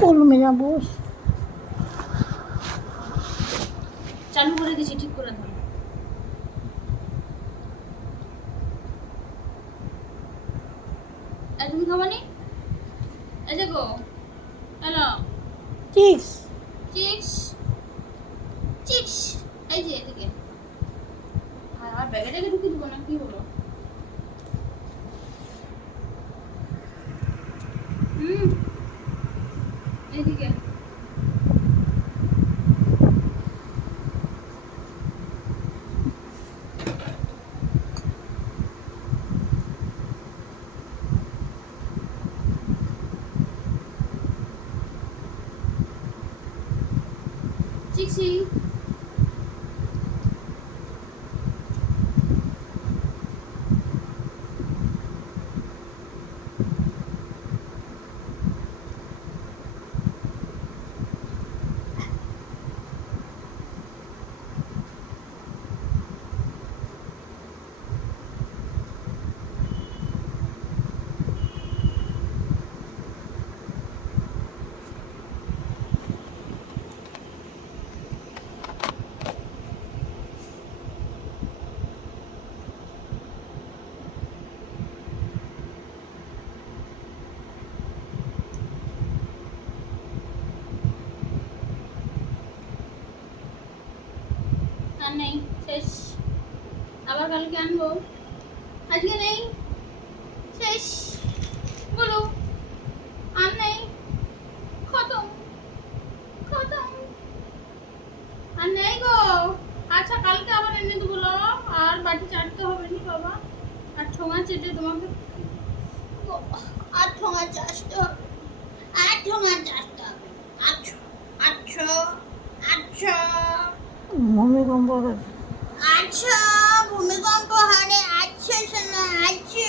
কলমে যাবো। চালু করে দিছি, ঠিক করে ধরো। তুমি খাবানি? এই দেখো, হ্যালো চিক্স চিক্স চিক্স, এই যে এদিকে। আর ব্যাগে ট্যাগে ঢুকে দিব না, কি বলো? এদিকে চিক্সি। আর নেই, শেষ। আবার কালকে আনবো, আজকে নেই, শেষ। বলো, আর নেই, খতম খতম, আর নেই গো। আচ্ছা কালকে আবার এনে দেবো, বলো। আর বাটি চাটতে হবে নি বাবা, আর ঠোঙা চেটে তোমাকে, আর ঠোঙা চাটতে হবে, আর ঠোঙা চাটতে হবে। আচ্ছা আচ্ছা আচ্ছা ভূমিকম্প। আচ্ছা, ভূমিকম্প হারে, আচ্ছা শোনা, আচ্ছা।